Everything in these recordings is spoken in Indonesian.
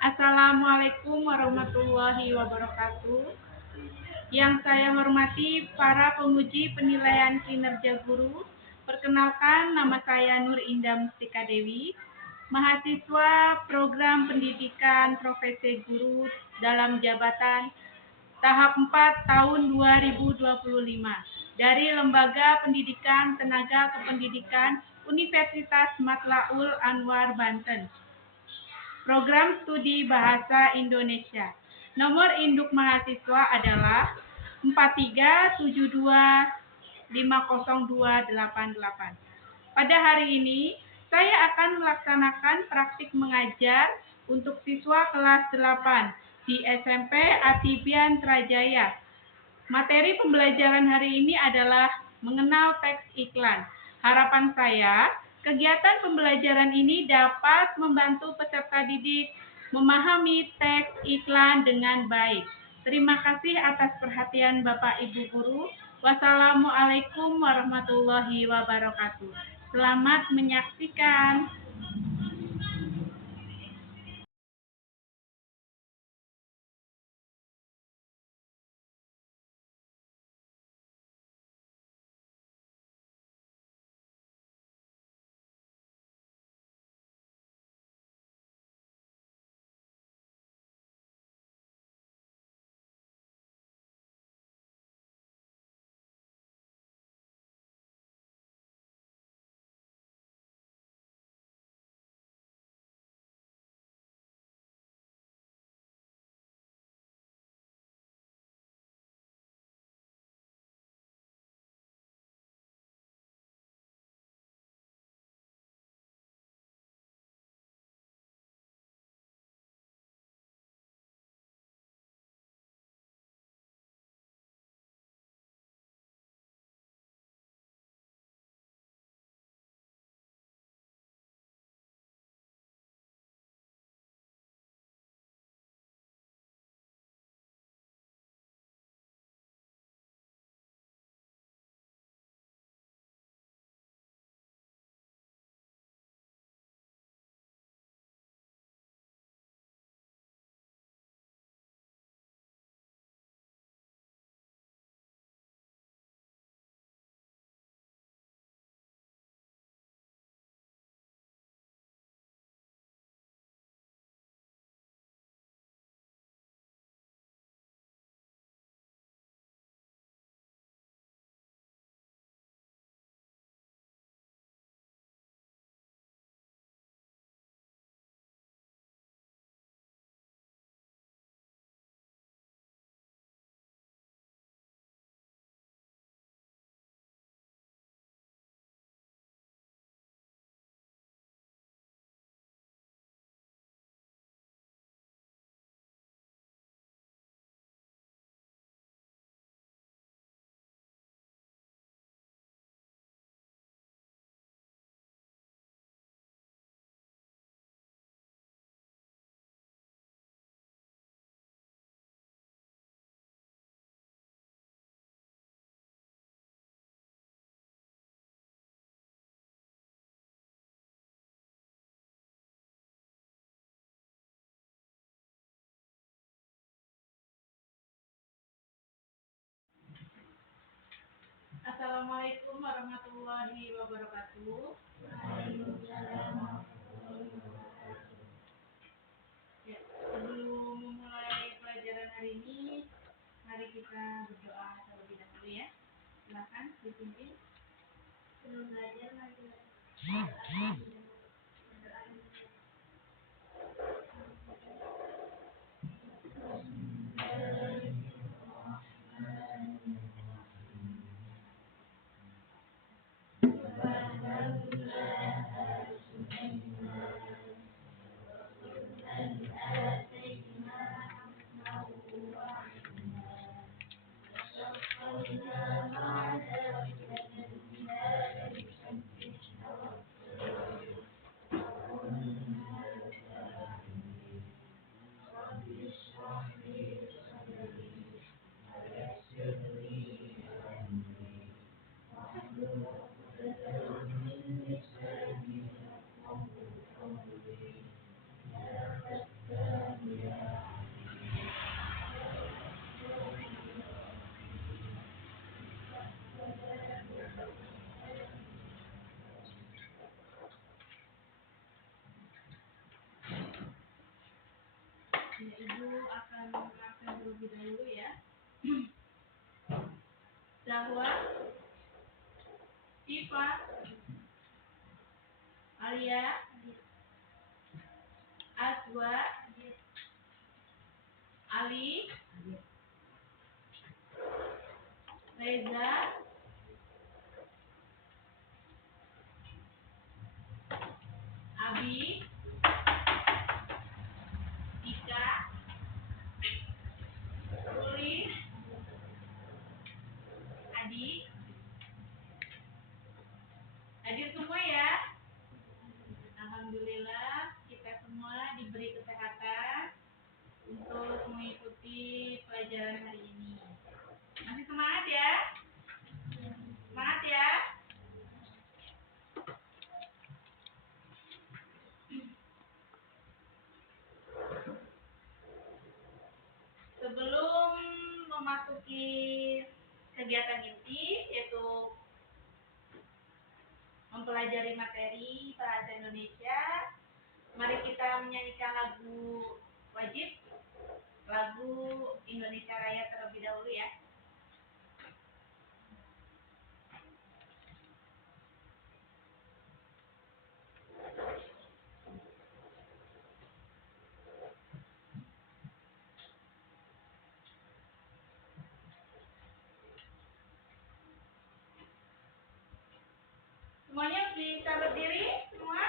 Assalamualaikum warahmatullahi wabarakatuh. Yang saya hormati para penguji penilaian kinerja guru. Perkenalkan, nama saya Nur Indah Mustika Dewi, mahasiswa program pendidikan profesi guru dalam jabatan tahap 4 tahun 2025 dari Lembaga Pendidikan Tenaga Kependidikan Universitas Matlaul Anwar Banten. Program Studi Bahasa Indonesia. Nomor induk mahasiswa adalah 4372502888. Pada hari ini, saya akan melaksanakan praktik mengajar untuk siswa kelas 8 di SMP Atibian Trajaya. Materi pembelajaran hari ini adalah mengenal teks iklan. Harapan saya, kegiatan pembelajaran ini dapat membantu peserta didik memahami teks iklan dengan baik. Terima kasih atas perhatian Bapak Ibu Guru. Wassalamualaikum warahmatullahi wabarakatuh. Selamat menyaksikan. Assalamualaikum warahmatullahi wabarakatuh. Ya, sebelum memulai pelajaran hari ini, mari kita berdoa terlebih dahulu ya. Silakan dipimpin. Sebelum belajar, mari kita Ya, Ibu akan menerangkan terlebih dahulu ya. Bahwa Siva, Alia, Azwa, Ali, Reza, Abi, Ika, Uli, Adi, hadir semua ya. Alhamdulillah kita semua diberi kesehatan untuk mengikuti pelajaran hari ini. Masih semangat ya? Semangat ya? Sebelum memasuki kegiatan inti, yaitu mempelajari materi bahasa Indonesia, mari kita menyanyikan lagu wajib, lagu Indonesia Raya terlebih dahulu ya. Semuanya bisa berdiri semua?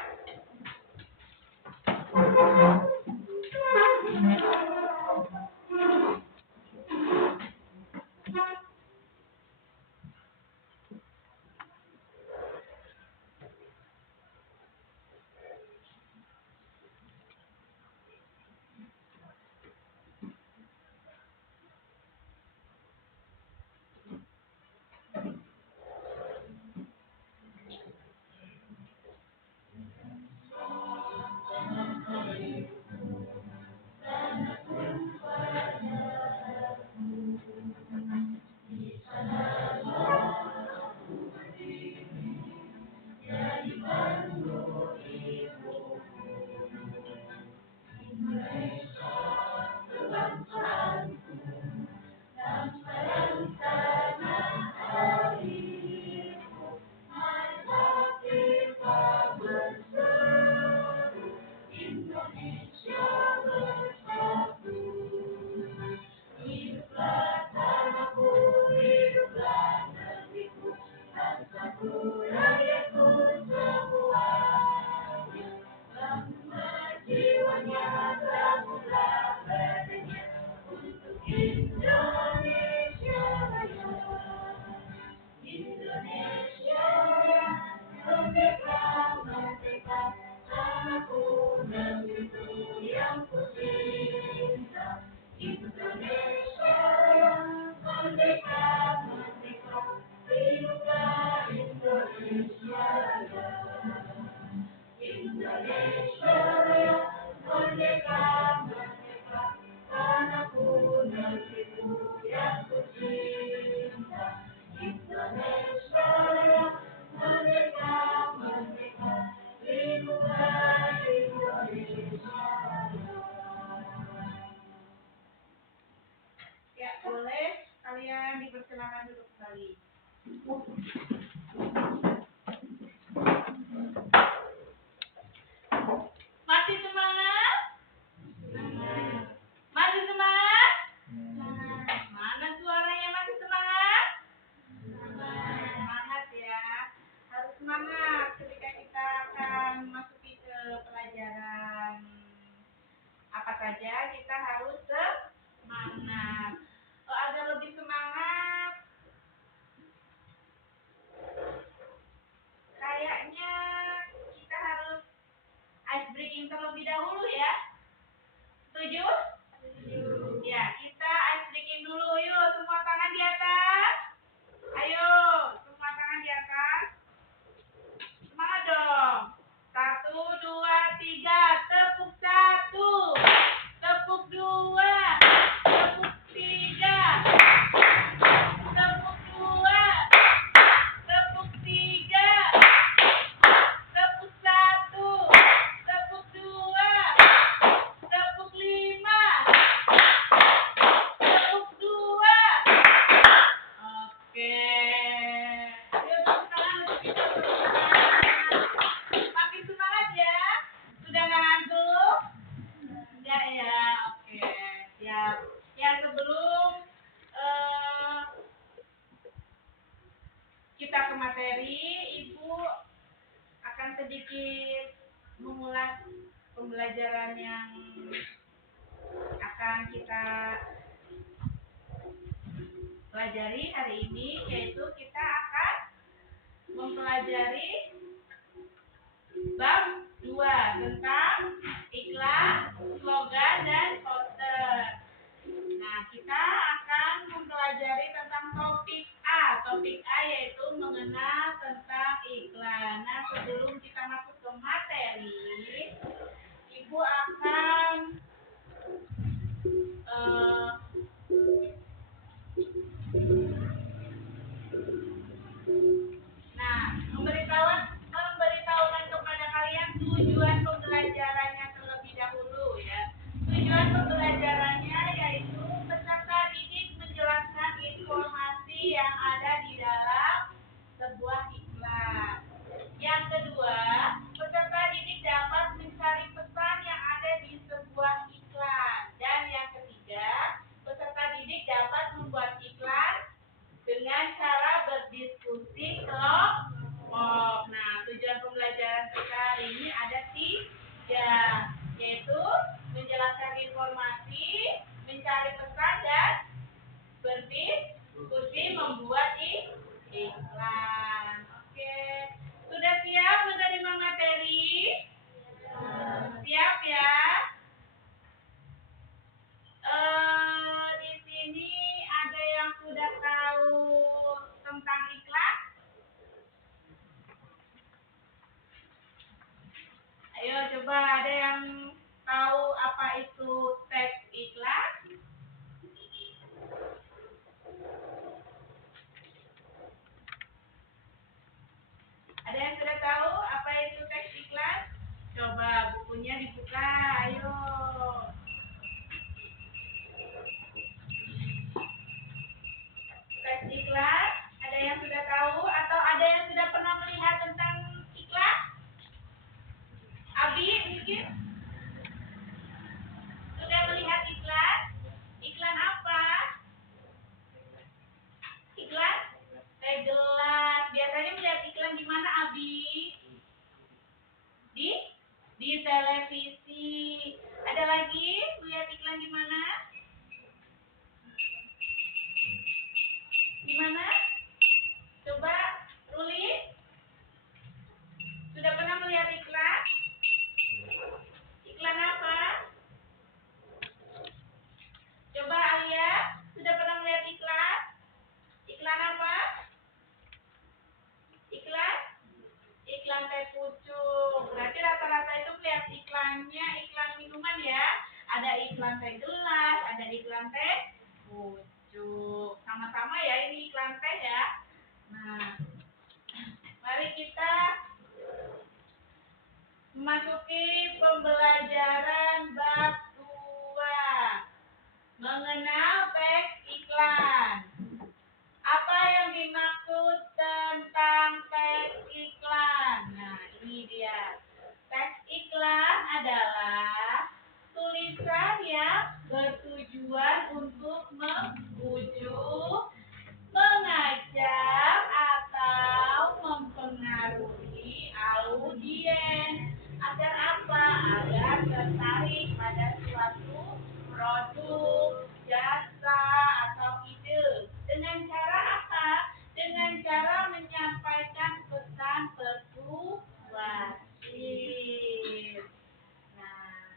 Ya, boleh kalian dipersilakan duduk kembali. Masih semangat? Masih semangat? Mana suaranya masih semangat? Semangat ya. Harus semangat ketika kita akan masuki ke pelajaran apa saja, kita harus semangat. Agar lebih semangat, kayaknya kita harus ice breaking terlebih dahulu ya. Setuju? Ya, kita ice breaking dulu. Yuk, semua tangan di atas. Ayo, semua tangan di atas. Semangat dong. 1, 2, 3. Tepuk 1. Tepuk 2. Tepuk 3. Tepuk 2. Tepuk 3. Tepuk 1. Tepuk 2. sedikit mengulas pembelajaran yang akan kita pelajari hari ini, yaitu kita akan mempelajari bab 2 tentang iklan, slogan, dan poster. Nah, kita akan mempelajari tentang topik A. Topik A yaitu mengenal tentang iklan. Nah, sebelum kita masuk ke materi, Ibu akan memberitahukan kepada kalian tujuan pembelajarannya terlebih dahulu ya. Tujuan pembelajarannya yaitu peserta didik menjelaskan informasi yang ada di dalam sebuah iklan. Yang kedua, peserta didik dapat mencari pesan yang ada di sebuah iklan. Dan yang ketiga, peserta didik dapat membuat iklan dengan cara berdiskusi kelompok. Nah, tujuan pembelajaran kita hari ini ada 3, yaitu menjelaskan informasi, mencari pesan, dan berdiskusi membuat iklan. Oke, sudah siap menerima materi? Siap ya? Di sini ada yang sudah tahu tentang iklan? Ayo coba, ada yang tahu apa itu teks iklan? Ada yang sudah tahu apa itu teks iklan? Coba bukunya dibuka, ayo. Teks iklan, ada yang sudah tahu atau ada yang sudah pernah melihat tentang iklan? Abi mungkin sudah melihat iklan? Iklan apa? Iklan tagline. Biasanya melihat iklan di mana, Abi? Di televisi. Ada lagi melihat iklan di mana? Di mana? Coba Ruli. Sudah pernah melihat iklan? Iklan apa? Coba Alia, sudah pernah melihat iklan? Iklan apa? Iklan teh pucuk. Berarti rata-rata itu melihat iklannya iklan minuman ya. Ada iklan teh gelas, ada iklan teh pucuk. Sama-sama ya, ini iklan teh ya. Nah, mari kita memasuki pembelajaran bab 2. Mengenal teks iklan. Apa yang dimaksud tentang teks iklan? Nah, ini dia. Teks iklan adalah tulisan yang bertujuan untuk membujuk, mengajak, atau mempengaruhi audiens. Agar apa? Agar tertarik pada suatu produk, jasa, atau ide. Dengan cara apa? Dengan cara menyampaikan pesan persuasif. Nah,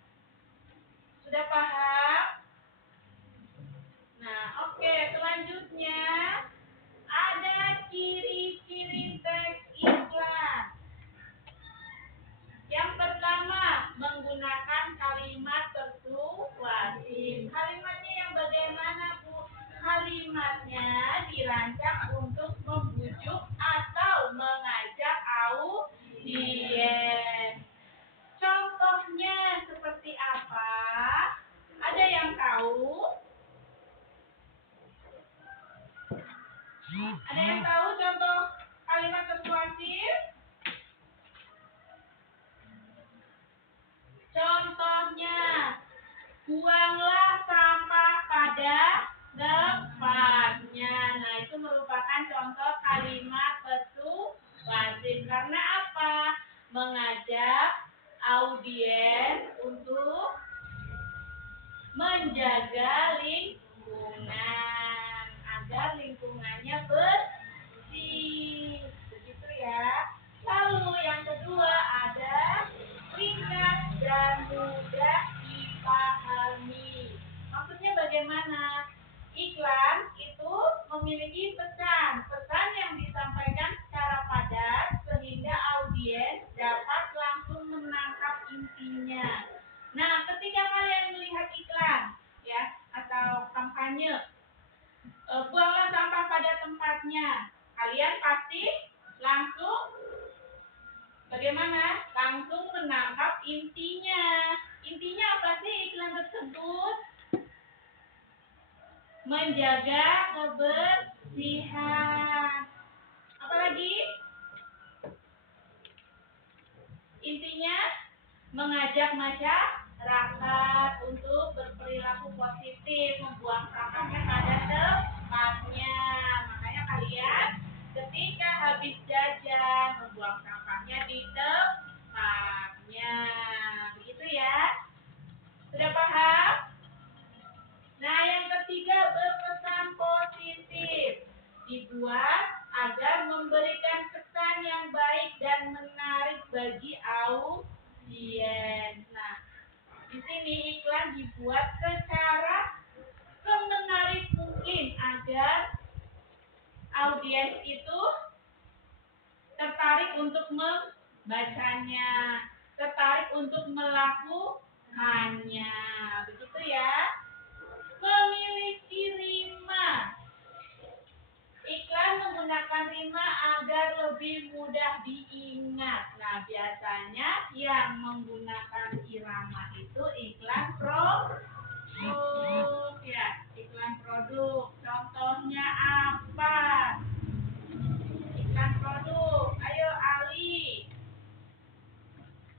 sudah paham? Nah, oke, selanjutnya ada ciri-ciri teks iklan. Yang pertama, menggunakan kalimat persuasif. Kalimatnya yang bagaimana, Bu? Kalimatnya dirancang untuk membujuk atau mengajak audiens. Contohnya seperti apa? Ada yang tahu? Ada yang tahu contoh kalimat persuasif? Contohnya, buanglah sampah pada tempatnya. Nah, itu merupakan contoh kalimat persuasif. Karena apa? Mengajak menjaga lingkungan agar lingkungannya bersih. Begitu ya. Lalu yang kedua ada ringkas dan mudah dipahami. Maksudnya bagaimana? Iklan itu memiliki pesan yang disampaikan secara padat sehingga audiens dapat langsung menangkap intinya. Nah, ketika kalian melihat iklan ya atau kampanye, buanglah sampah pada tempatnya. Kalian pasti langsung bagaimana? Langsung menangkap intinya. Intinya apa sih iklan tersebut? Menjaga kebersihan. Apalagi? Intinya mengajak masyarakat untuk berperilaku positif, membuang sampahnya pada tempatnya. Makanya kalian ketika habis jajan membuang sampahnya di tempatnya. Begitu ya? Sudah paham? Nah, yang ketiga berpesan positif. Dibuat agar memberikan kesan yang baik dan menarik bagi audiens. Nah, di sini iklan dibuat secara semenarik mungkin agar audiens itu tertarik untuk membacanya, tertarik untuk melakukannya. Begitu ya. Memiliki rima. Iklan menggunakan rima agar lebih mudah diingat. Nah, biasanya yang menggunakan irama itu iklan produk ya, iklan produk. Contohnya apa? Iklan produk. Ayo Ali.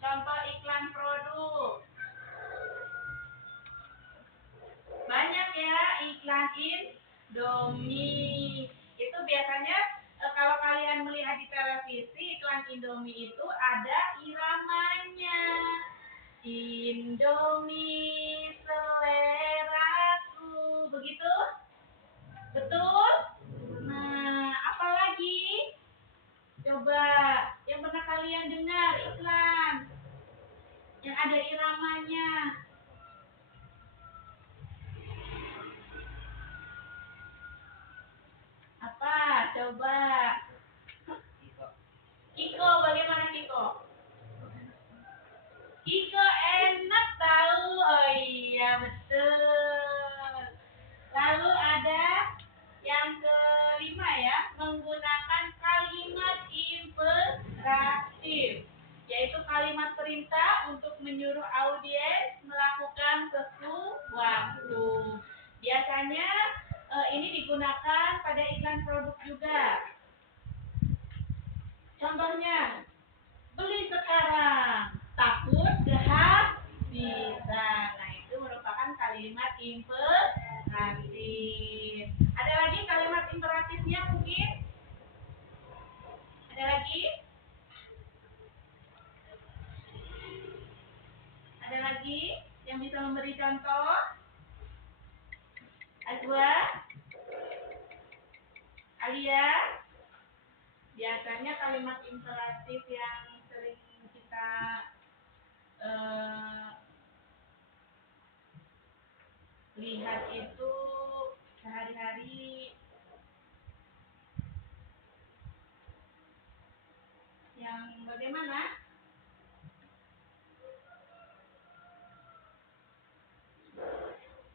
Contoh iklan produk. Banyak ya, iklan Indomie. Itu biasanya kalau kalian melihat di televisi iklan Indomie itu ada iramanya. Indomie seleraku. Begitu? Betul? Nah, apalagi? Coba yang pernah kalian dengar iklan yang ada iramanya. Apa? Coba. Kiko, bagaimana Kiko? Kiko enak tahu. Oh iya, betul. Lalu ada yang kelima ya, menggunakan kalimat imperatif, yaitu kalimat perintah untuk menyuruh audiens melakukan sesuatu. Biasanya ini digunakan pada iklan produk juga. Contohnya, beli sekarang, takut kehabisan. Nah, itu merupakan kalimat imperatif. Ada lagi kalimat imperatifnya mungkin? Ada lagi? Ada lagi yang bisa memberi contoh? Azwa? Alia? Biasanya kalimat imperatif yang sering kita lihat itu sehari-hari yang bagaimana?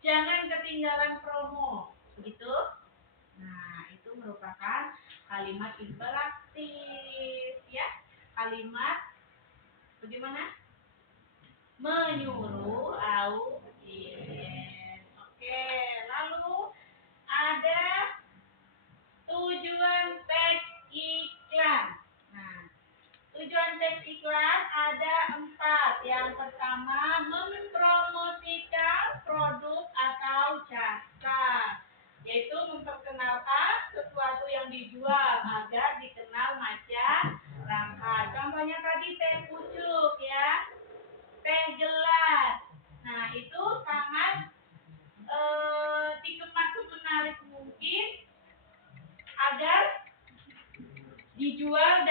Jangan ketinggalan promo, begitu? Nah, itu merupakan kalimat imperatif, ya. Kalimat bagaimana? Menyuruh audiens. Oke, lalu ada tujuan teks iklan. Nah, tujuan teks iklan ada 4. Yang pertama, mempromosikan produk atau jasa, yaitu memperkenalkan sesuatu yang dijual agar dikenal masyarakat. Contohnya tadi teh pucuk ya, teh gelas. Nah, itu sangat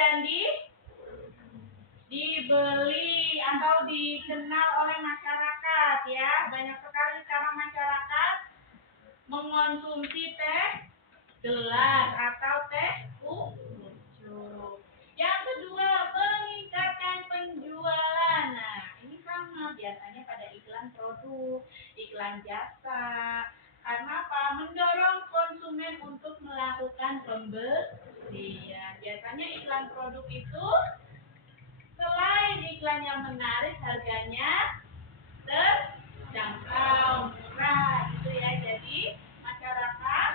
dan dibeli atau dikenal oleh masyarakat ya. Banyak sekali cara masyarakat mengonsumsi teh gelas atau teh pucuk. Yang kedua, meningkatkan penjualan. Nah, ini sama biasanya pada iklan produk, iklan jasa. Karena apa? Mendorong konsumen untuk melakukan pembelian. Biasanya iklan produk itu selain iklan yang menarik, harganya terjangkau, murah gitu ya. Jadi masyarakat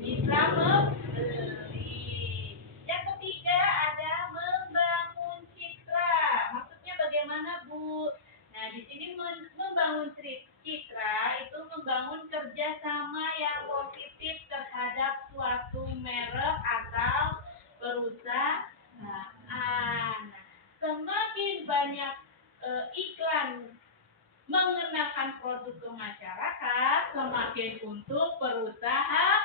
bisa membeli. Yang ketiga ada membangun citra. Maksudnya bagaimana, Bu? Nah, di sini membangun citra itu membangun kerjasama yang positif terhadap suatu merek atau perusahaan. Nah, semakin banyak iklan mengenalkan produk ke masyarakat, semakin untuk perusahaan.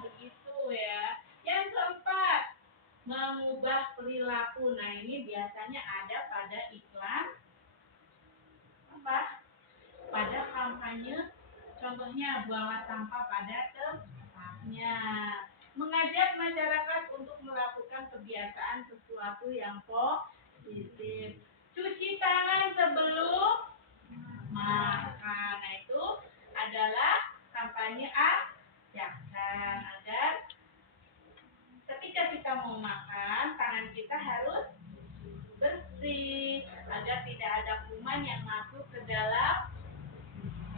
Begitu ya. Yang keempat, mengubah perilaku. Nah, ini biasanya ada pada iklan apa? Pada kampanye. Contohnya, buanglah sampah pada tempatnya. Mengajak masyarakat untuk melakukan kebiasaan sesuatu yang positif. Cuci tangan sebelum makan. Nah, itu adalah kampanye ajakan agar ketika kita mau makan, tangan kita harus bersih agar tidak ada kuman yang masuk ke dalam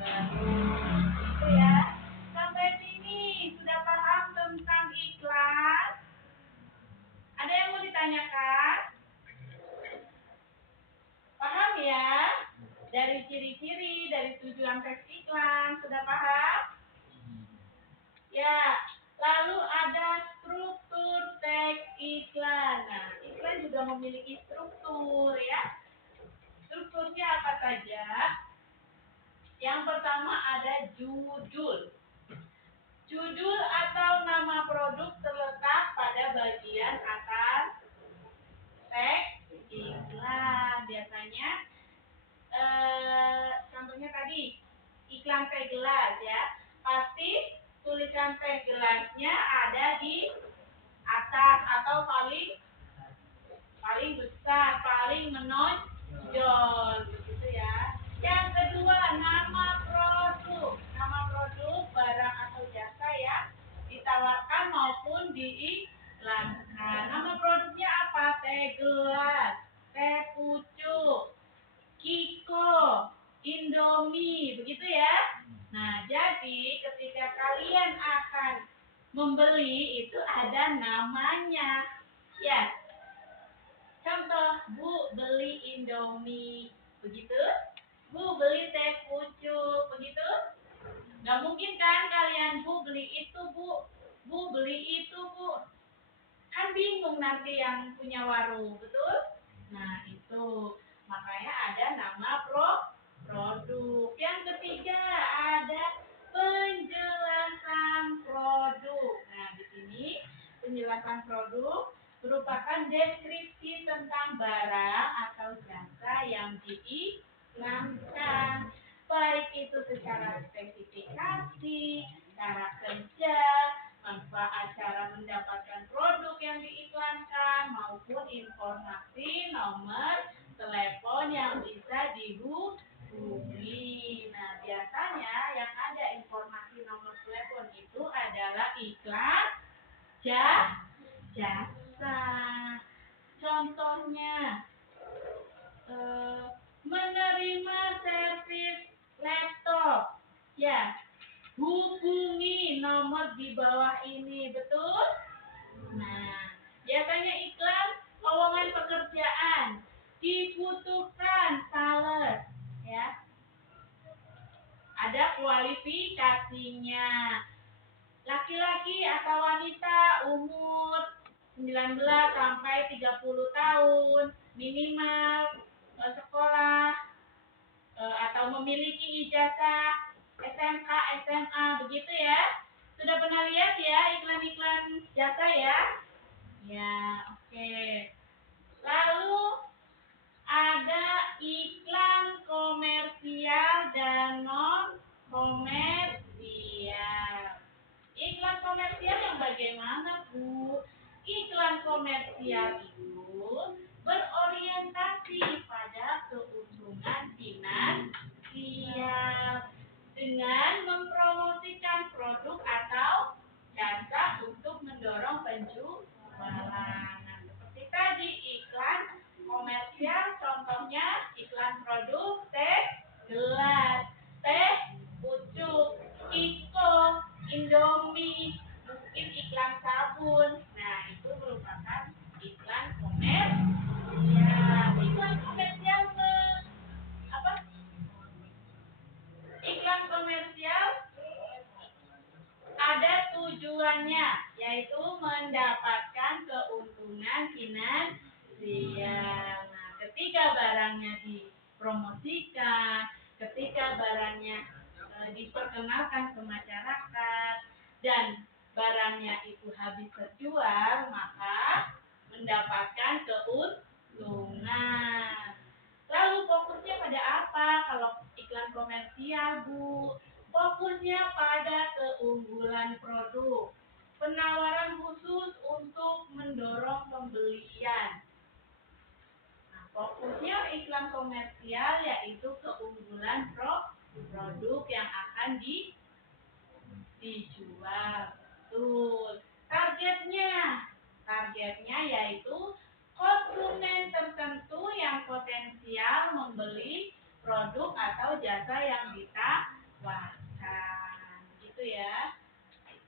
perut. Gitu ya. Sampai sini sudah paham tentang iklan? Ada yang mau ditanyakan? Paham ya? Dari ciri-ciri, dari tujuan teks iklan, sudah paham? Ya, lalu ada struktur teks iklan. Nah, iklan juga memiliki struktur ya. Strukturnya apa saja? Yang pertama ada judul. Judul atau nama produk terletak pada bagian atas teks iklan. Biasanya contohnya tadi iklan teh gelas ya, pasti tulisan teh gelasnya ada di atas atau paling besar, paling menonjol begitu ya. Yang kedua, nama produk barang atau jasa yang ditawarkan maupun diiklankan. Nama produknya apa? Teh gelas, teh pucuk, Kiko, Indomie, begitu ya. Nah, jadi ketika kalian akan membeli itu ada namanya. Ya, contoh, Bu beli Indomie, begitu? Bu beli teh pucuk, begitu? Gak mungkin kan kalian, Bu beli itu, Bu beli itu, Bu. Kan bingung nanti yang punya warung, betul? Nah, itu. Makanya ada nama produk. Yang ketiga ada penjelasan produk. Nah, di sini penjelasan produk merupakan deskripsi tentang barang atau jasa yang diiklankan. Baik itu secara spesifikasi, cara kerja, manfaat cara mendapatkan produk yang diiklankan, maupun informasi nomor telepon yang bisa dihubungi. Nah, biasanya yang ada informasi nomor telepon itu adalah iklan jasa. Contohnya, menerima servis laptop. Ya, hubungi nomor di bawah ini, betul? Nah, biasanya iklan lowongan pekerjaan dibutuhkan sales, ya. Ada kualifikasinya. Laki-laki atau wanita umur 19 sampai 30 tahun, minimal sekolah atau memiliki ijazah SMK, SMA, begitu ya. Sudah pernah lihat ya iklan-iklan jasa ya? Ya, oke. Lalu ada iklan komersial dan non komersial. Iklan komersial yang bagaimana, Bu? Iklan komersial itu berorientasi pada keuntungan finansial dengan mempromosikan produk atau jasa untuk mendorong penjualan. Nah, seperti tadi iklan komersial, contohnya iklan produk teh gelas, teh pucuk, Iko, Indomie, mungkin iklan sabun. Nah, itu merupakan iklan komersial. Iklan komersial apa? Iklan komersial ada tujuannya, yaitu mendapatkan keuntungan finansial. Nah, ketika barangnya dipromosikan, ketika barangnya diperkenalkan ke masyarakat, dan barangnya itu habis terjual, maka mendapatkan keuntungan. Lalu fokusnya pada apa kalau iklan komersial, Bu? Fokusnya pada keunggulan produk, penawaran khusus untuk mendorong pembelian. Nah, fokusnya iklan komersial yaitu keunggulan produk yang akan dijual. Betul. Targetnya yaitu konsumen tertentu yang potensial membeli produk atau jasa yang ditawarkan. Gitu ya.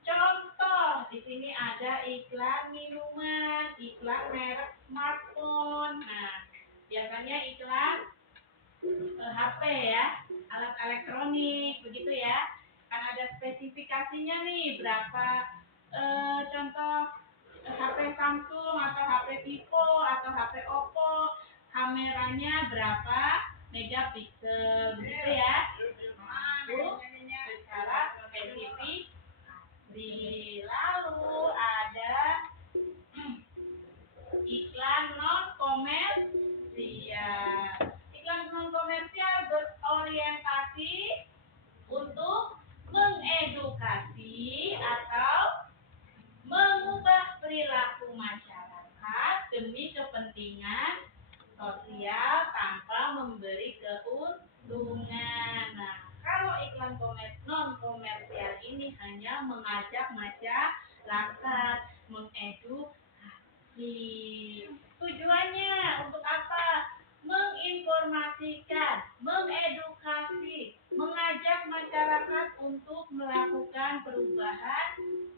Contoh, di sini ada iklan minuman, iklan merek smartphone. Nah, biasanya iklan HP ya, alat elektronik, begitu ya. Kan ada spesifikasinya nih, berapa contoh HP Samsung atau HP Vivo atau HP Oppo, kameranya berapa megapiksel, begitu ya. Itu secara spesifik. Lalu ada iklan non komersial. Iklan non komersial berorientasi untuk mengedukasi atau mengubah perilaku masyarakat demi kepentingan sosial tanpa memberi keuntungan. Nah, kalau iklan non komersial ini hanya mengajak masyarakat, mengedukasi. Tujuannya untuk apa? Menginformasikan, mengedukasi, mengajak masyarakat untuk melakukan perubahan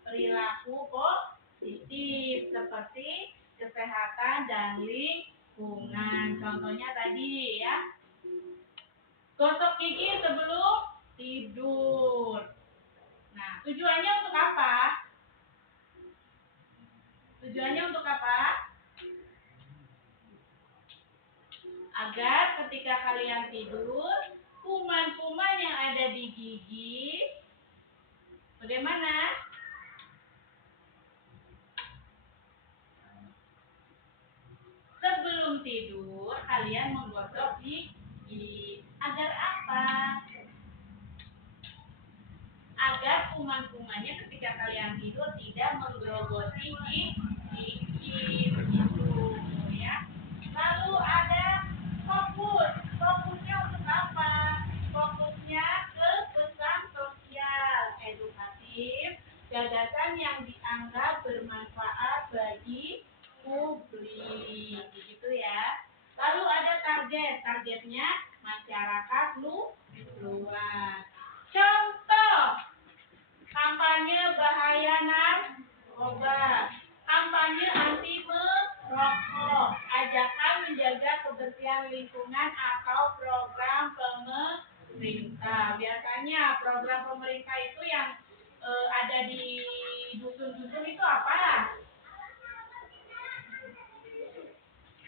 perilaku positif seperti kesehatan dan lingkungan. Contohnya tadi ya, gosok gigi sebelum tidur. Nah, tujuannya untuk apa? Tujuannya untuk apa? Agar ketika kalian tidur, kuman-kuman yang ada di gigi bagaimana? Sebelum tidur, kalian menggosok gigi. Agar apa? Agar kuman-kumannya ketika kalian tidur tidak menggerogoti gigi, begitu ya. Lalu ada fokusnya untuk apa? Fokusnya ke pesan sosial, edukatif, gagasan yang dianggap bermanfaat bagi publik, begitu ya. Lalu ada targetnya masyarakat luas. Contoh, kampanye bahaya narkoba, kampanye anti merokok, ajakan menjaga kebersihan lingkungan atau program pemerintah. Biasanya program pemerintah itu yang ada di dusun-dusun itu apa?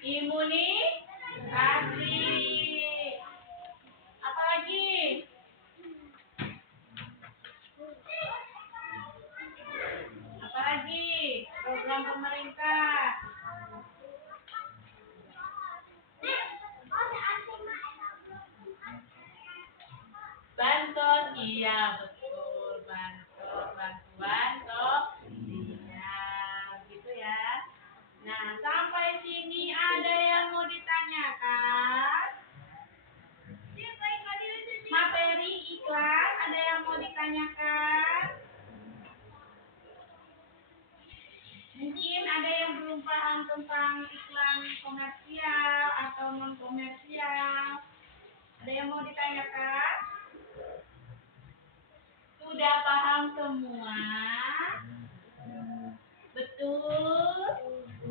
Imunisasi. Apalagi? Apalagi program pemerintah? Iya, betul. Bantuan sosial. Gitu ya. Nah, sampai sini ada yang mau ditanyakan? Materi iklan, ada yang mau ditanyakan? Mungkin ada yang belum paham tentang iklan komersial atau non komersial. Ada yang mau ditanyakan? Sudah paham semua? Betul.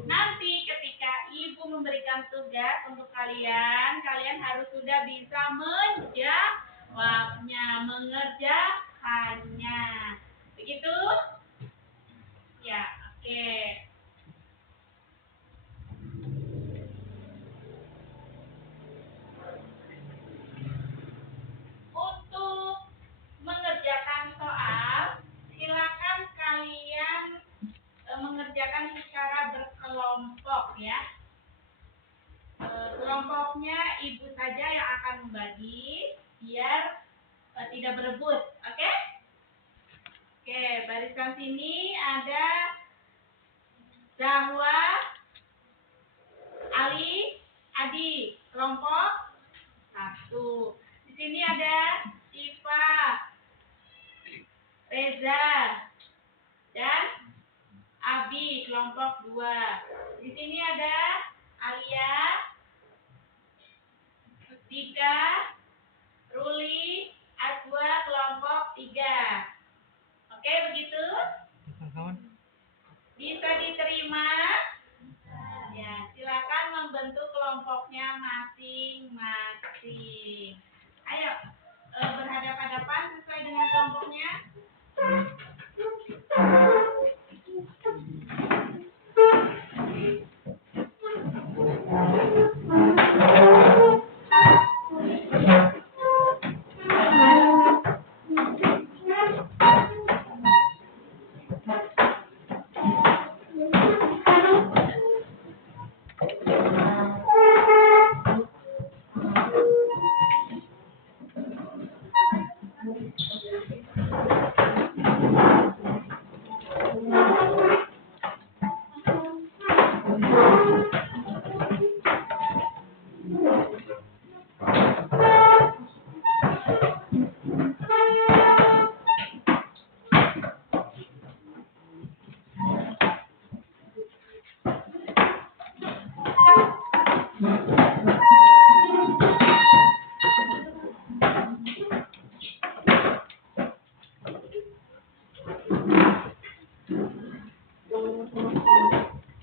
Nanti ketika ibu memberikan tugas untuk kalian, kalian harus sudah bisa menjawabnya, mengerjakannya. Begitu? Ya, oke. Untuk mengerjakan soal, silakan kalian mengerjakan secara berkelompok ya. Kelompoknya ibu saja yang akan membagi biar tidak berebut, oke? Oke, barisan sini ada Zahwa, Ali, Adi, kelompok 1. Di sini ada Siva, Reza, dan Abi, kelompok 2. Di sini ada Alia, Dika, Ruli, Azwa, kelompok 3. Oke, begitu? Bisa diterima? Ya, silakan membentuk kelompoknya masing-masing. Ayo, berhadapan-hadapan sesuai dengan kelompoknya.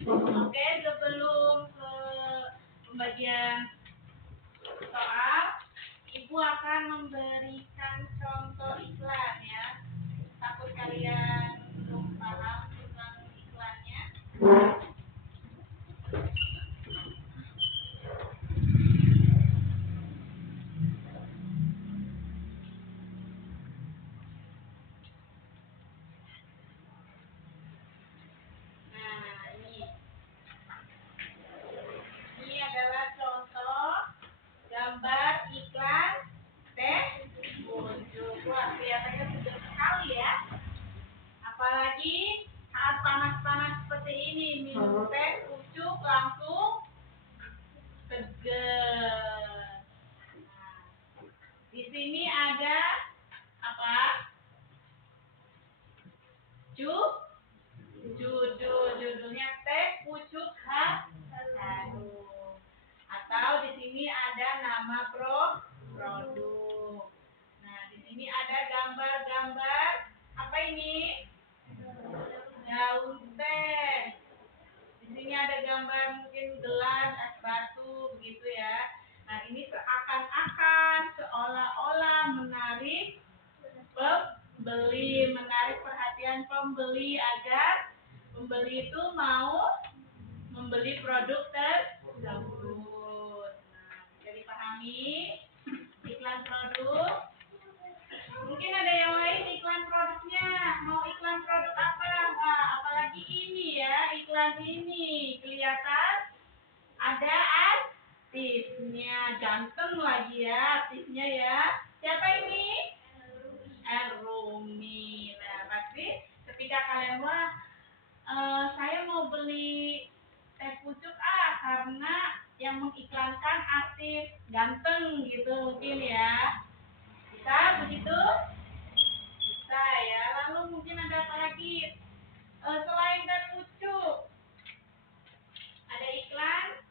Oke, sebelum ke pembagian soal, Ibu akan memberikan contoh iklan ya. Takut kalian belum paham tentang iklannya. Nah, ini adalah contoh gambar iklan teh pucuk. Wah, kelihatannya segar sekali ya. Apalagi saat panas-panas seperti ini, minum teh pucuk langsung segar. Nah, di sini ada apa? Judulnya teh pucuk harum. Atau di sini ada nama produk. Nah, di sini ada gambar-gambar apa ini? Daun teh. Di sini ada gambar mungkin gelas, es batu, begitu ya. Nah, ini seakan-akan seolah-olah menarik pembeli, menarik perhatian pembeli agar pembeli itu mau membeli produk tersebut. Nah, bisa dipahami iklan produk. Mungkin ada yang lain iklan produknya. Mau iklan produk apa? Wah, apalagi ini ya, iklan ini. Kelihatan ada artisnya. Ganteng lagi ya artisnya ya. Siapa ini? yang mengiklankan artis ganteng gitu mungkin ya. Bisa begitu? Bisa ya. Lalu mungkin ada apa lagi? Selain dan lucu, ada iklan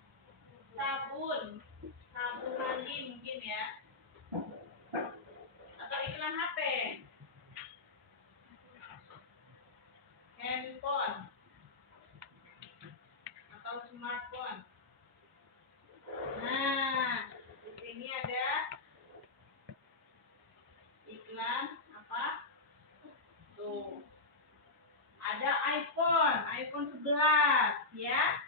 sabun, sabun mandi mungkin ya. Atau iklan HP, handphone, atau smartphone. Nah, di sini ada iklan apa? Tuh. Ada iPhone 11 ya.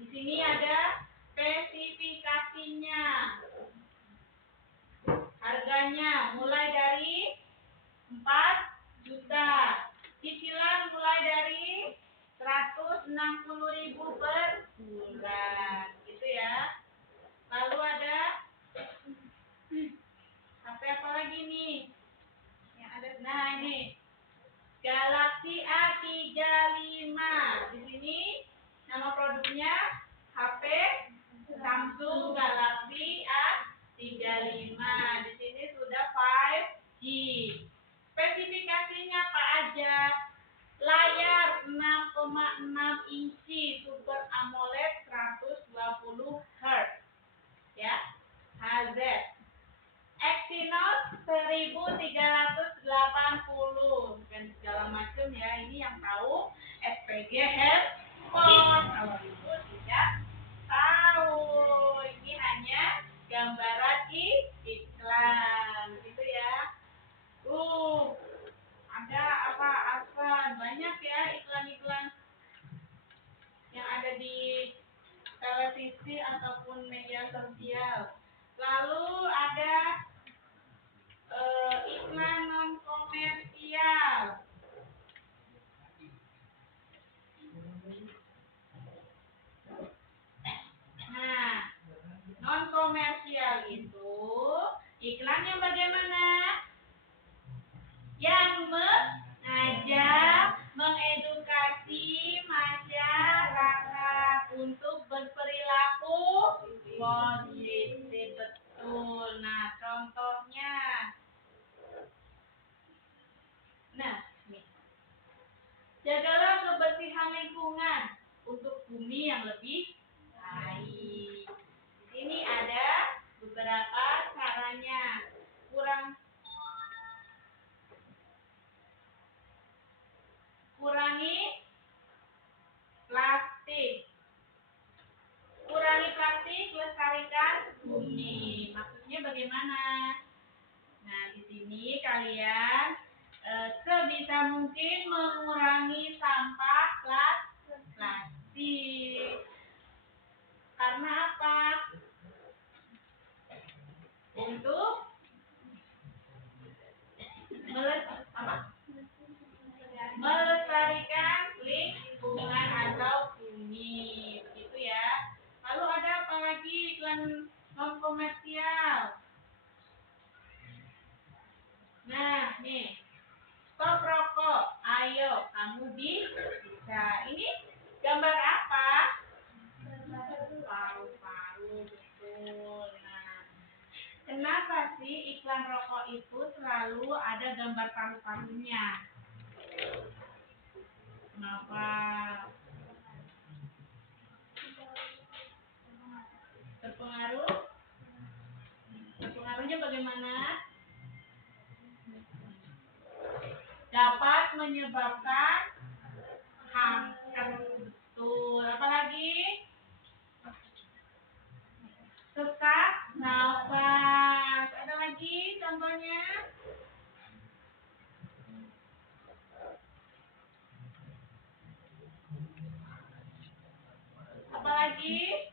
Di sini ada spesifikasinya. Harganya mulai dari 4 juta. Cicilan mulai dari 160.000 per bulan. Gitu ya. Lalu ada HP apa lagi nih? Yang ada ini Galaxy A35. Di sini nama produknya HP Samsung Galaxy A35. Di sini sudah 5G. Spesifikasinya apa aja? Layar 6,6 inci Super AMOLED 120 Hz. Ya, HZ. Exynos 1380 dan segala macam ya, ini yang tahu SPG handphone. Kalau itu tidak tahu, ini hanya gambaran iklan gitu ya. Ada apa banyak ya iklan-iklan yang ada di televisi ataupun media sosial. Lalu ada iklan non komersial. Nah, non komersial itu iklan yang bagaimana? Yang mengajak, mengedukasi masyarakat untuk berperilaku positif. Betul. Nah, contohnya. Nah, nih. Jagalah kebersihan lingkungan untuk bumi yang lebih baik. Di sini ada beberapa caranya. Kurangi plastik. Kurangi plastik, lestarikan bumi. Maksudnya bagaimana? Nah, di sini kalian sebisa mungkin mengurangi sampah plastik. Karena apa? Untuk melestarikan lingkungan atau bumi, begitu ya. Lalu ada apa lagi iklan non komersial? Nah, nih. Stop rokok. Ayo, kamu bisa. Ini gambar apa? Paru-paru, betul. Nah, kenapa sih iklan rokok itu selalu ada gambar paru-parunya? Kenapa? Terpengaruh? Pengaruhnya bagaimana? Dapat menyebabkan kanker. Betul. Apalagi? Sesak nafas. Ada lagi contohnya? Apalagi?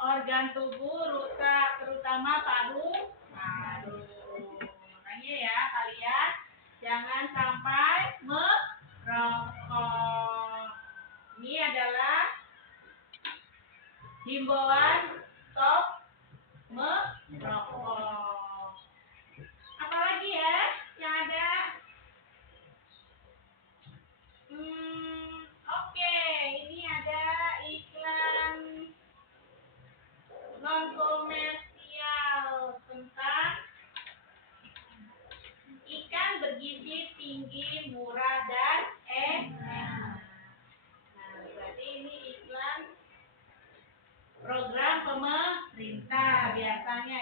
Organ tubuh rusak, terutama paru. Makanya ya kalian jangan sampai merokok. Ini adalah himbauan stop merokok. Apalagi ya yang ada? Oke, ini ada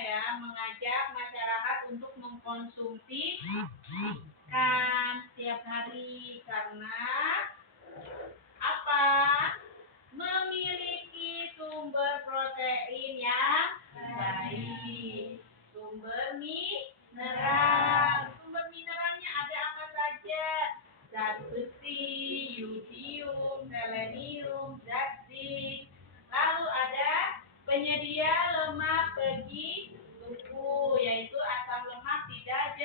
ya, mengajak masyarakat untuk mengkonsumsi ikan setiap hari karena apa? Memiliki sumber protein yang baik, sumber mineral. Sumber mineralnya ada apa saja? Zat besi, yodium, selenium, zat zinc. Lalu ada penyedia lemak bagi tubuh, yaitu asam lemak tidak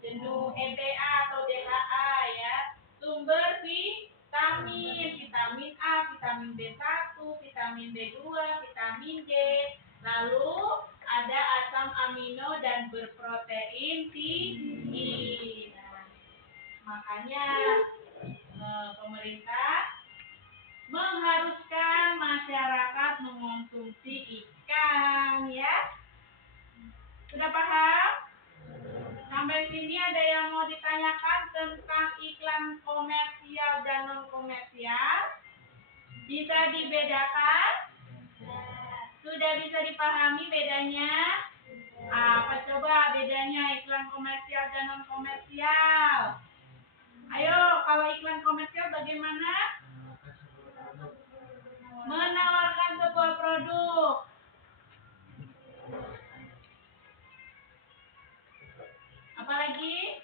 jenuh, EPA atau DHA ya. Sumber vitamin, vitamin A, vitamin B1, vitamin B2, vitamin D. Lalu ada asam amino dan berprotein tinggi. Nah, makanya pemerintah mengharuskan masyarakat mengonsumsi ikan ya. Sudah paham? Sampai sini ada yang mau ditanyakan tentang iklan komersial dan non komersial? Bisa dibedakan? Sudah bisa dipahami bedanya? Apa coba bedanya iklan komersial dan non komersial? Ayo, kalau iklan komersial bagaimana? Menawarkan sebuah produk. Apalagi?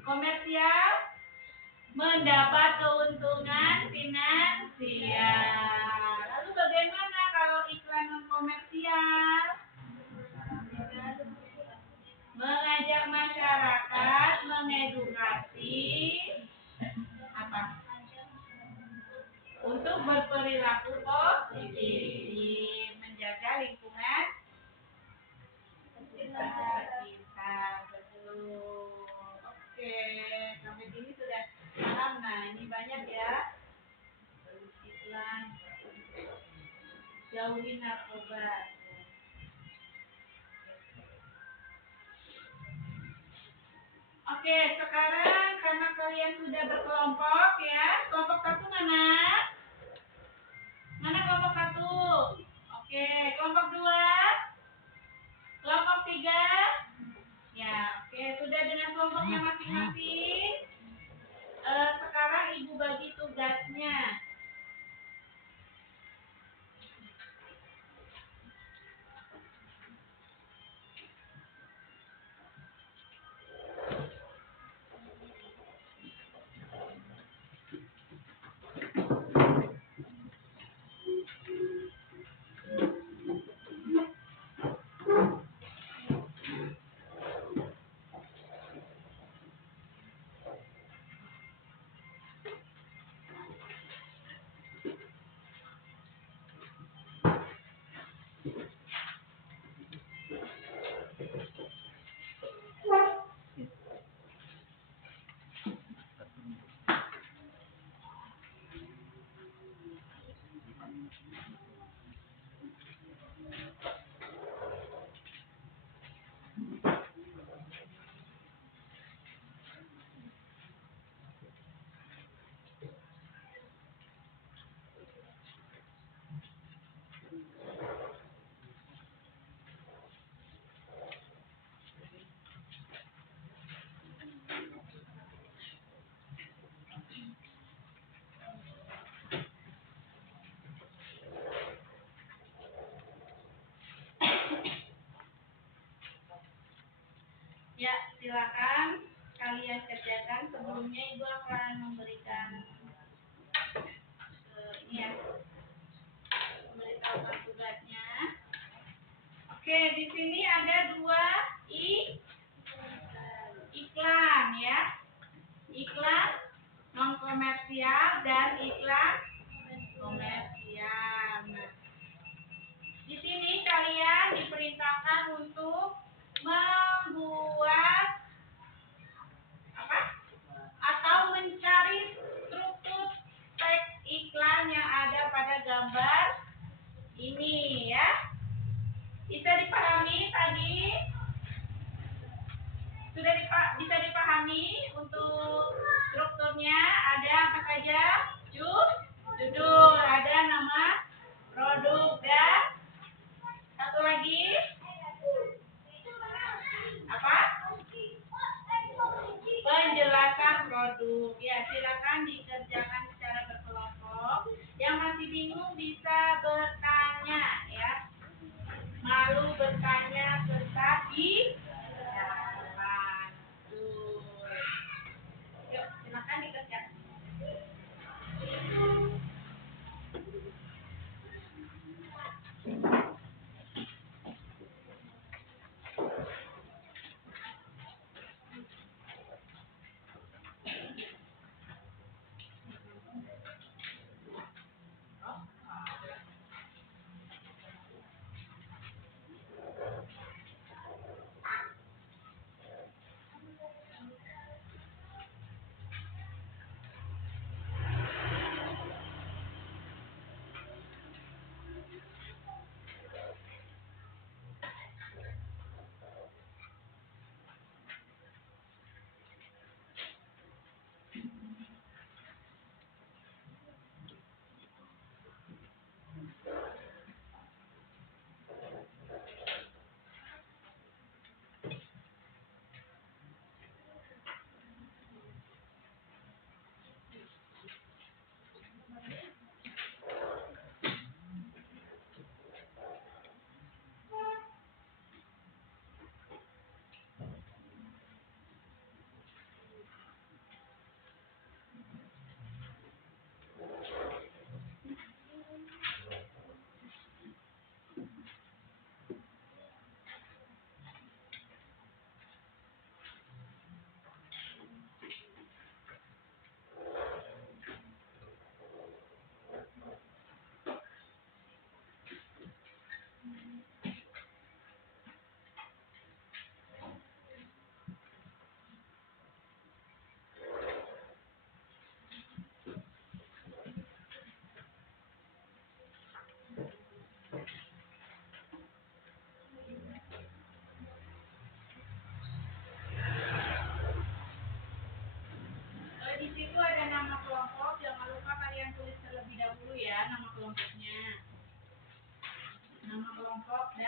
Komersial mendapat keuntungan finansial. Lalu bagaimana kalau iklan non komersial? Mengajak masyarakat mengedukasi apa? Untuk berperilaku positif, menjaga lingkungan sekitar kita. Betul. Oke, sampai sini sudah paham. Nah, ini banyak ya. Iklan jauhi narkoba. Oke, sekarang karena kalian sudah berkelompok ya, kelompok satu mana? Mana kelompok satu? Oke, kelompok dua? Kelompok tiga? Ya, oke, sudah dengan kelompoknya masing-masing. Sekarang ibu bagi tugasnya. Ya, silakan kalian kerjakan. Sebelumnya ibu akan memberikan ini ya, memberitahukan tugasnya. Oke, di sini ada dua iklan ya, iklan non komersial dan iklan komersial. Nah, di sini kalian diperintahkan untuk membuat apa? Atau mencari struktur teks iklan yang ada pada gambar ini ya. Bisa dipahami tadi? Sudah bisa dipahami untuk strukturnya ada apa saja? Judul, ada nama produk dan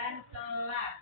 dan kelas.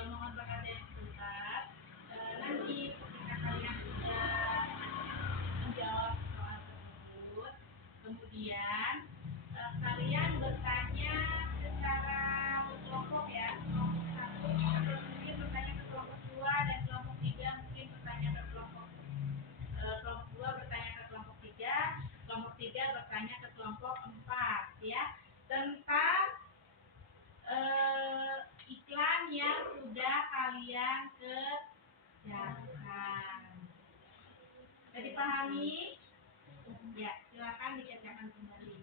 Mohon perhatian sebentar. Nanti ketika kalian sudah menjawab soal tersebut, kemudian kalian bertanya secara berkelompok ya, kelompok satu mungkin bertanya ke kelompok dua, dan kelompok tiga mungkin bertanya ke kelompok dua bertanya ke kelompok tiga bertanya ke kelompok empat ya, tentang iklan yang sudah kalian kerjakan. Sudah dipahami? Ya, silakan dikerjakan kembali.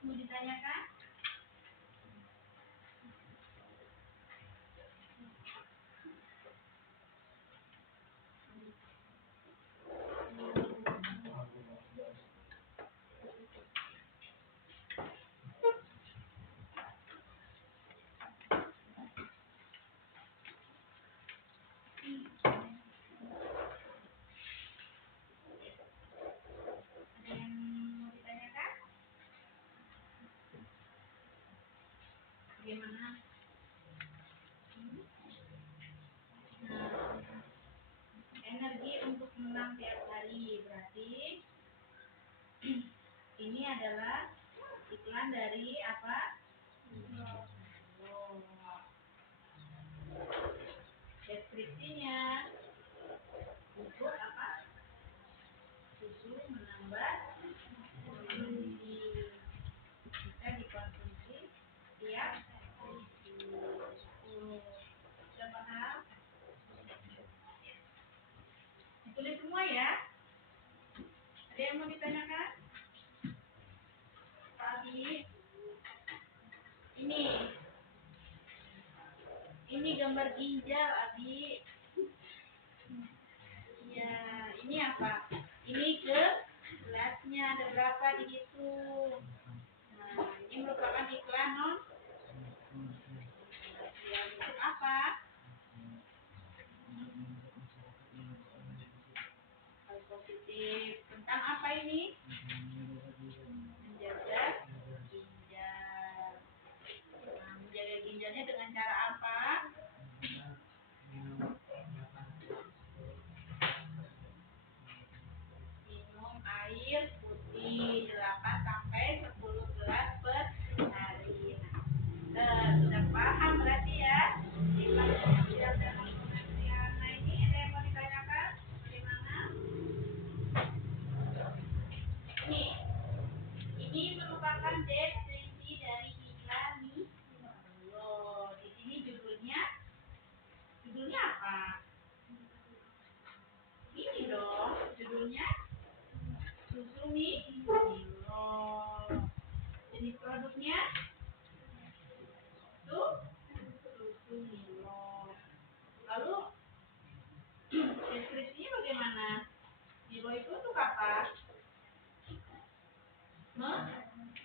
Mau ditanyakan? Ada yang mau ditanyakan? Bagaimana? Nah, energi untuk menang tiap hari berarti ini adalah iklan dari apa? Oh, deskripsinya untuk apa? Susu menambah energi, bisa dikonsumsi tiap hari. Sudah paham? Ditulis semua ya. Ada yang mau ditanyakan? Tadi ini gambar ginjal, Abi. Ya, ini apa? Ini ke gelasnya ada berapa di situ. Nah, ini merupakan iklan non. Ya, untuk apa? Hal positif. Tentang apa ini? Menjaga ginjal. Nah, menjaga ginjalnya dengan cara apa? Minum air putih 8 sampai 10 gelas per hari. Sudah paham berarti ya? Iklan ginjal dan pengertian. Nah, ini ada yang mau ditanyakan? Bagaimana? Ini merupakan deskripsi dari iklan nih. Loh, di sini judulnya apa? Ini dong, judulnya susu Milo. Jenis produknya susu Milo. Lalu deskripsinya bagaimana? Milo itu untuk apa?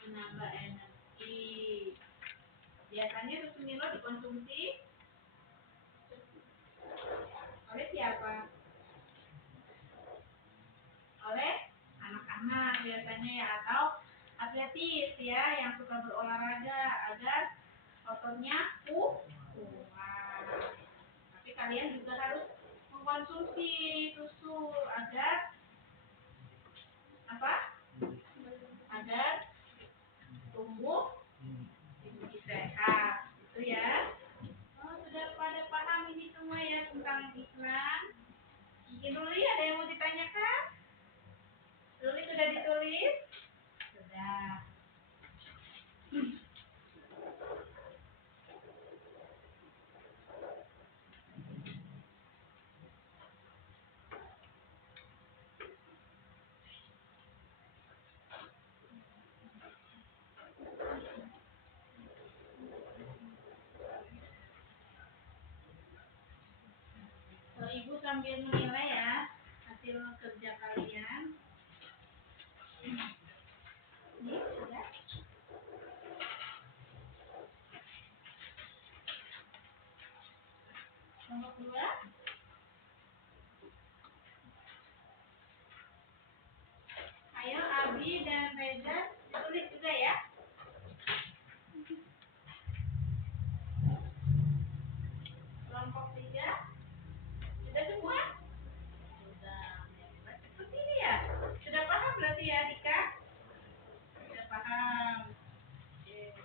Menambah energi. Biasanya susu Milo dikonsumsi oleh siapa? Oleh anak-anak biasanya ya, atau atletis ya yang suka berolahraga agar ototnya kuat. Tapi kalian juga harus mengkonsumsi susu agar apa? Agar tumbuh sehat. Itu ya. Oh, sudah pada paham ini semua ya tentang iklan. Mungkin dulu ada yang mau ditanyakan? Dulu sudah ditulis? Sudah. So, Ibu sambil menilai ya hasil kerja kalian. Ini sudah. Nomor 2. Ayo Abi dan Reza ditulis juga ya. Kelompok 3. Sudah semua? Sudah. Seperti ini ya. Sudah paham berarti ya Dika? Sudah paham. Oke.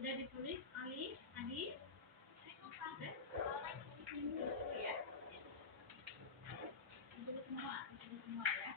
Sudah ditulis, Ali, Adi? Sudah? Ya. Ditulis semua ya.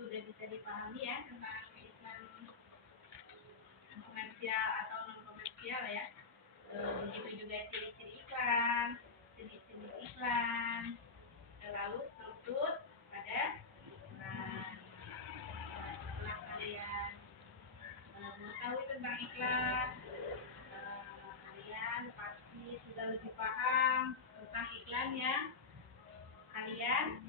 sudah bisa dipahami ya tentang iklan komersial atau non komersial ya. Begitu juga ciri-ciri iklan, jenis-jenis iklan, lalu struktur pada iklan. Setelah kalian mengetahui tentang iklan, kalian pasti sudah lebih paham tentang iklan yang kalian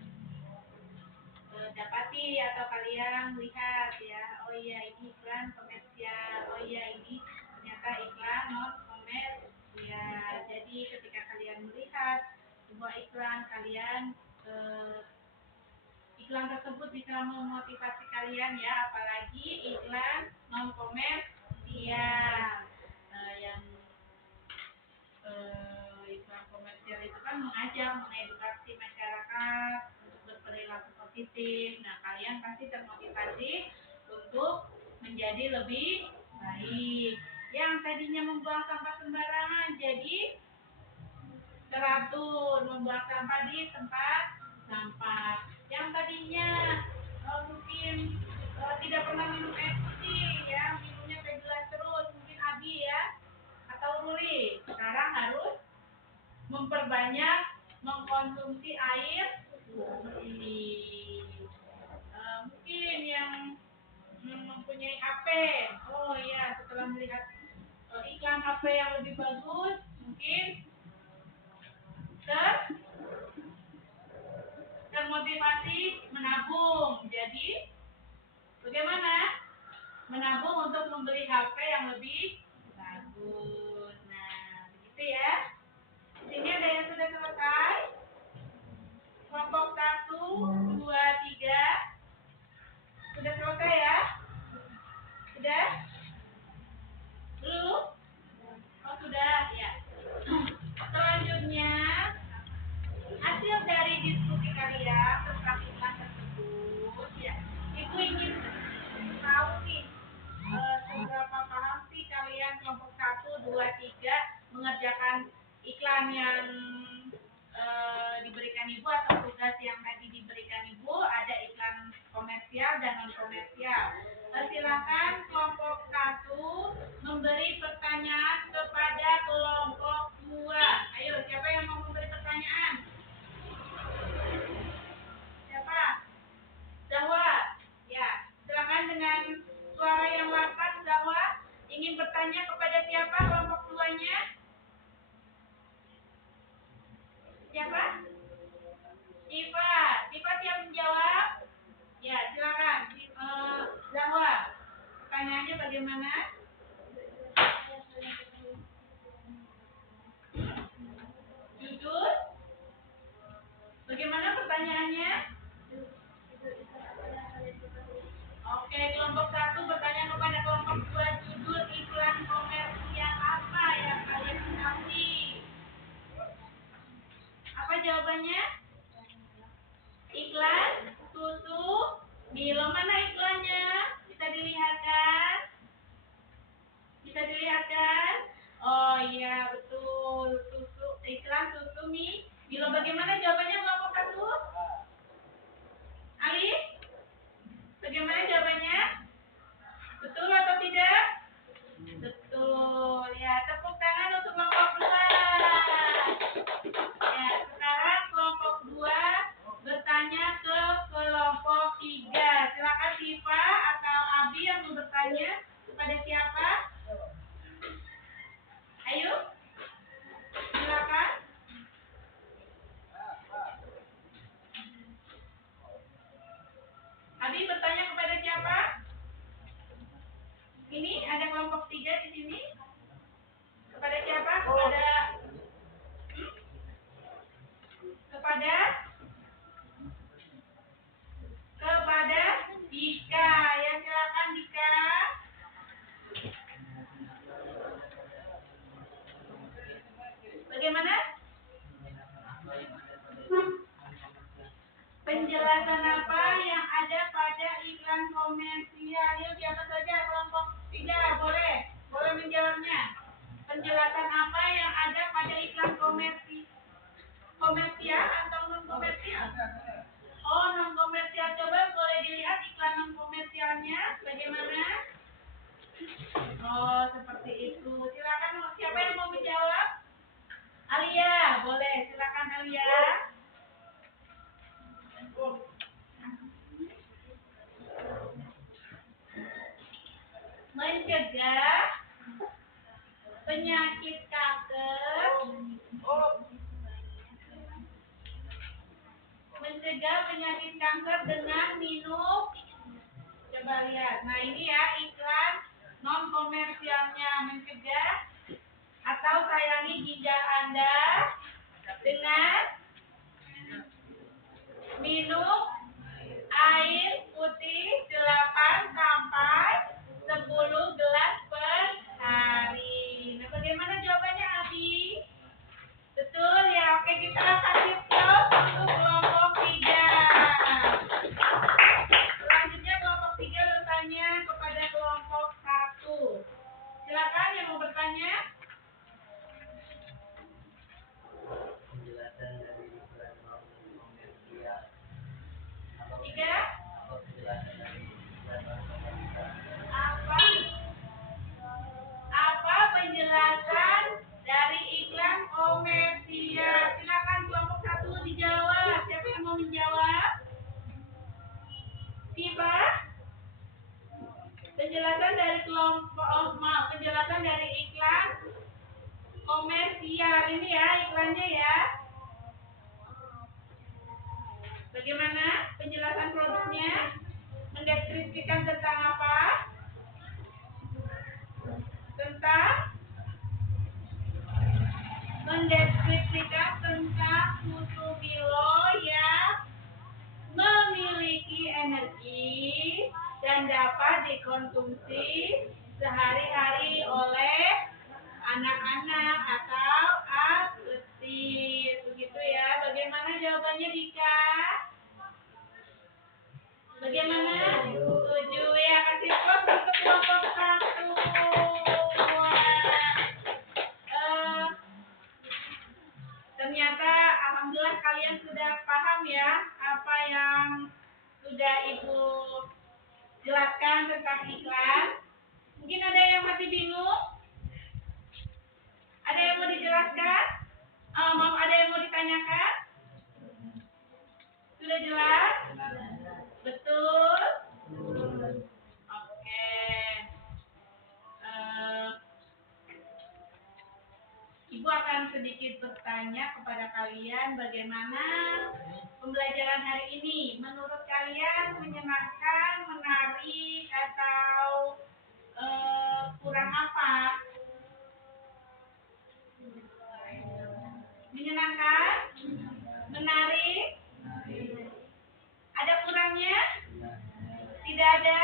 dapati atau kalian lihat ya. Oh iya, ini iklan komersial. Oh iya, ini ternyata iklan non komersial. Jadi ketika kalian melihat sebuah iklan, kalian iklan tersebut bisa memotivasi kalian ya, apalagi iklan non komersial. Yang iklan komersial itu kan mengajak, mengedukasi masyarakat untuk berperilaku positif. Nah, kalian pasti termotivasi untuk menjadi lebih baik. Yang tadinya membuang sampah sembarangan jadi teratur, membuang sampah di tempat sampah. Yang tadinya mungkin tidak pernah minum air putih ya, minumnya teh gelas terus, mungkin Abi ya atau Ruli, sekarang harus memperbanyak mengkonsumsi air putih. Mungkin yang mempunyai HP, oh ya, setelah melihat iklan HP yang lebih bagus, mungkin termotivasi menabung. Jadi bagaimana menabung untuk membeli HP yang lebih bagus. Nah, begitu ya. Di sini ada yang sudah selesai. Kelompok 1, 2, 3. Sudah selesai ya? Sudah? Belum? Oh, sudah ya. Selanjutnya, hasil dari diskusi kalian tentang iklan tersebut ya. Ibu ingin tahu nih seberapa paham sih kalian kelompok 1, 2, 3 mengerjakan iklan yang diberikan ibu atau tugas yang tadi diberikan ibu. Ada iklan komersial dan non komersial. Silakan kelompok 1 memberi pertanyaan kepada kelompok 2. Ayo, siapa yang mau memberi pertanyaan? Siapa? Zahwa. Ya, silakan dengan suara yang lantang. Zahwa ingin bertanya kepada siapa kelompok 2-nya? Siapa? Siva. Siva siap menjawab? Ya, silakan. Zahwa, pertanyaannya bagaimana? Jujur? Bagaimana pertanyaannya? Oke, kelompok 1 bertanya kepada kelompok 2, judul iklan komersial apa yang kalian ketahui? Apa jawabannya? Iklan susu Milo. Mana iklannya? Bisa dilihat kan? Bisa dilihat kan? Oh iya, betul. Susu, iklan susu Milo. Bagaimana jawabannya kelompok 1? Ali? Bagaimana jawabannya? Betul atau tidak? Betul. Ya, tepuk tangan untuk kelompok 2. Ya, sekarang kelompok 2 bertanya ke kelompok 3. Silakan Siva atau Abi yang mau bertanya kepada siapa? Ayo. Silakan. Abi bertanya kepada siapa? Ini ada kelompok 3 di sini. Kepada siapa? Kepada Dika. Ya, silakan Dika. Bagaimana? Penjelasan apa yang ada pada iklan komersial? Yuk, siapa saja kelompok 3 boleh menjawabnya. Penjelasan apa yang ada pada iklan komersial atau non komersial? Oh, non komersial. Coba boleh dilihat iklan boleh. Silakan Alia. Mencegah penyakit kanker. Mencegah penyakit kanker dengan minum. Coba lihat. Nah, ini ya iklan non komersialnya. Mencegah atau sayangi ginjal Anda dengan minum air putih 8 sampai 10 gelas per hari. Nah, bagaimana jawabannya, Abi? Betul ya. Oke, kita kasih stop untuk kelompok 3. Selanjutnya kelompok 3 bertanya kepada kelompok 1. Silakan yang mau bertanya. Penjelasan dari iklan komersial. Tiga. Penjelasan dari iklan komersial. Apa penjelasan dari iklan komersial? Silakan kelompok 1 dijawab. Siapa yang mau menjawab? Tiba. Penjelasan dari penjelasan dari iklan komersial ini ya, iklannya ya. Bagaimana penjelasan produknya? Mendeskripsikan tentang apa? Mendeskripsikan tentang susu Milo yang memiliki energi dan dapat dikonsumsi sehari-hari oleh anak-anak atau atletis. Begitu ya. Bagaimana jawabannya, Dika? Bagaimana? Setuju ya. Kasih plus untuk kelompok 1. Ternyata alhamdulillah kalian sudah paham ya apa yang sudah Ibu jelaskan tentang iklan. Mungkin ada yang masih bingung? Ada yang mau dijelaskan? Ada yang mau ditanyakan? Sudah jelas? Betul? Oke. Ibu akan sedikit bertanya kepada kalian bagaimana pembelajaran hari ini. Menurut kalian menyenangkan, menarik, atau kurang apa? Menyenangkan? Menarik? Ada kurangnya? Tidak ada?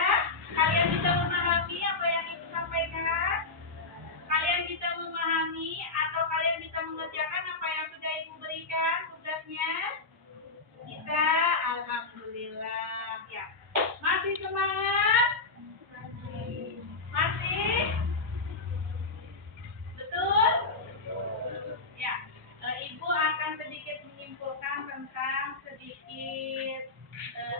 Kalian bisa memahami apa yang Ibu sampaikan? Kalian bisa memahami atau kalian bisa mengerjakan apa yang sudah Ibu berikan tugasnya? Bisa? Alhamdulillah. Ya. Masih semangat? Masih? Betul? Ya. Ibu akan sedikit menyimpulkan tentang sedikit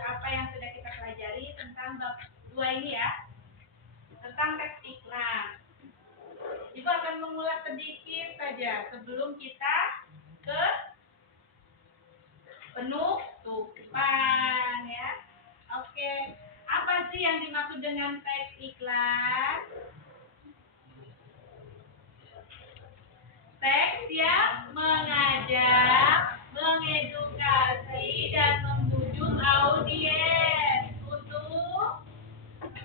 apa yang sudah kita pelajari tentang bab 2 ini ya. Tentang teks iklan. Ibu akan mengulas sedikit saja sebelum kita ke penutupan ya. Oke, apa sih yang dimaksud dengan teks iklan? Teks yang mengajak, mengedukasi, dan membujuk audiens untuk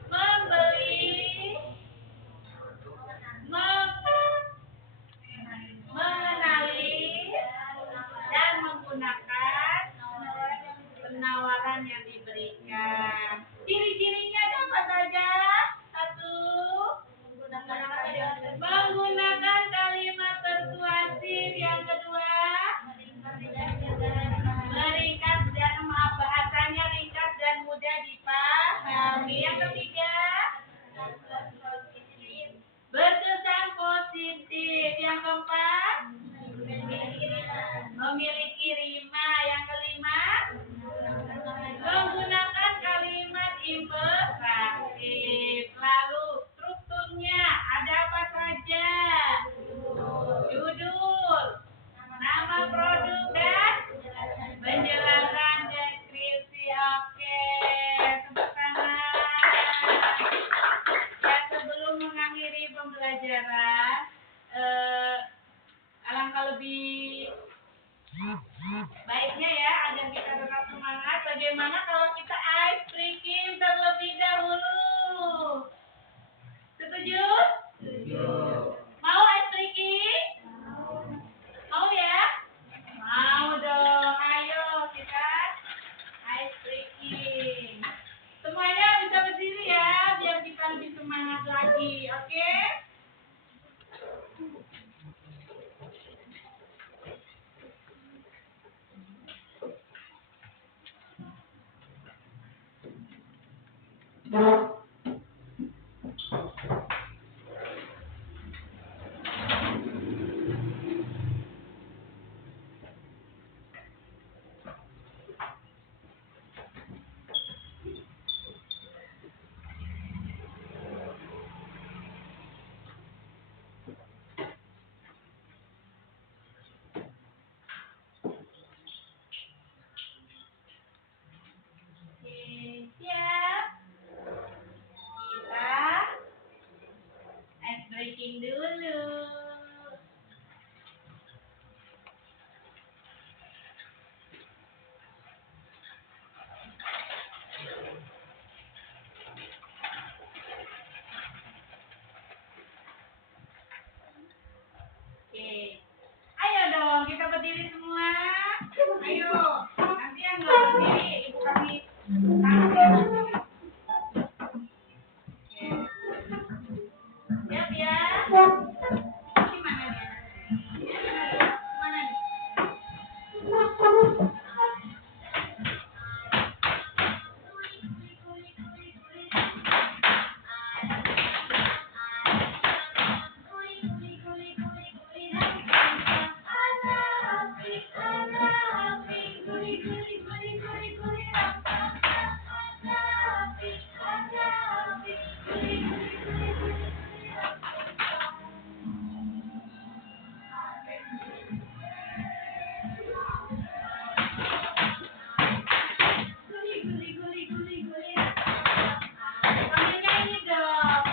membeli, mengenali, dan menggunakan penawaran yang diberikan. Ciri-cirinya ada apa saja? 1. Menggunakan kalimat persuasif. Yang kedua, meringkas dan bahasanya ringkas dan mudah dipahami. Yang ketiga, berkesan positif. Yang keempat, memiliki rima. Yang kelima, menggunakan kalimat bagaimana kalau kita ice breaking terlebih dahulu? Setuju? Setuju. Mau ice breaking? Mau ya? Mau dong. Ayo kita ice breaking. Semuanya bisa berdiri ya, biar kita lebih semangat lagi. Oke? Oke, siap. Kita ice breaking dulu. Oke. Ayo dong, kita berdiri semua. Ayo. Nanti yang nggak berdiri, ibu kasih tangan ya. Oke. Siap ya. Ini mana dia? Mana nih? Panggilnya ini dong.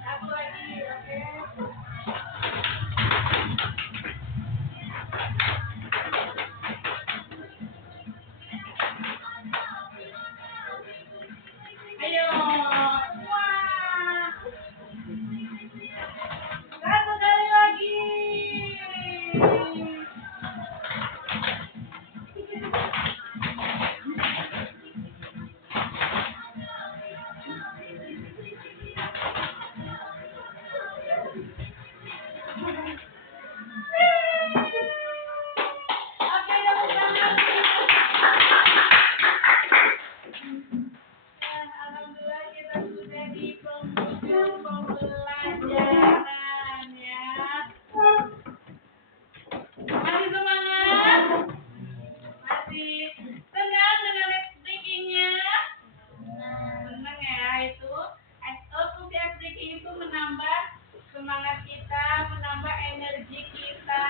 Satu lagi, oke. Ayo, semua. Satu kali lagi. Oke, tepuk tangan. Alhamdulillah kita sudah di penghujung pembelajaran ya. Masih semangat? Masih senang dengan ice breaking-nya? Senang ya itu. Fungsi ice breaking itu menambah semangat kita, menambah energi kita,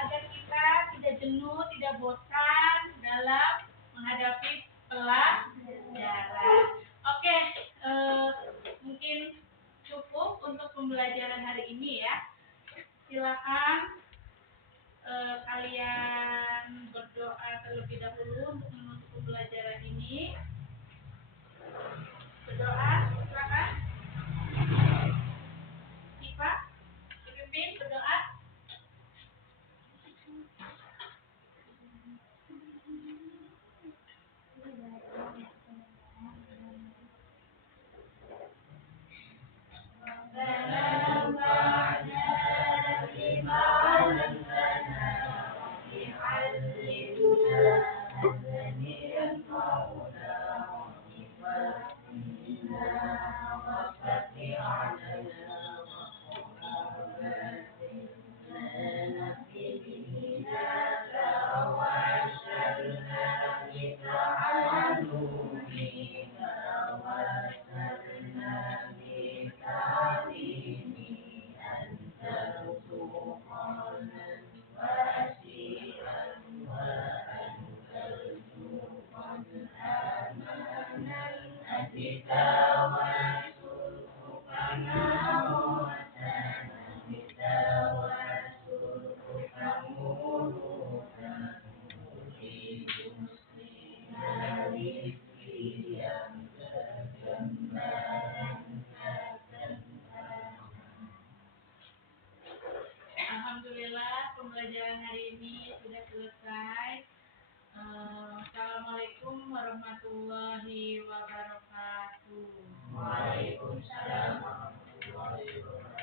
agar kita tidak jenuh, tidak bosan dalam menghadapi pelajaran. Oke, mungkin cukup untuk pembelajaran hari ini ya. Silakan kalian berdoa terlebih dahulu untuk menutup pembelajaran ini. Berdoa, silakan. Siva, dipimpin berdoa. Alhamdulillah pembelajaran hari ini sudah selesai. Assalamualaikum warahmatullahi wabarakatuh. Waalaikumsalam warahmatullahi wabarakatuh.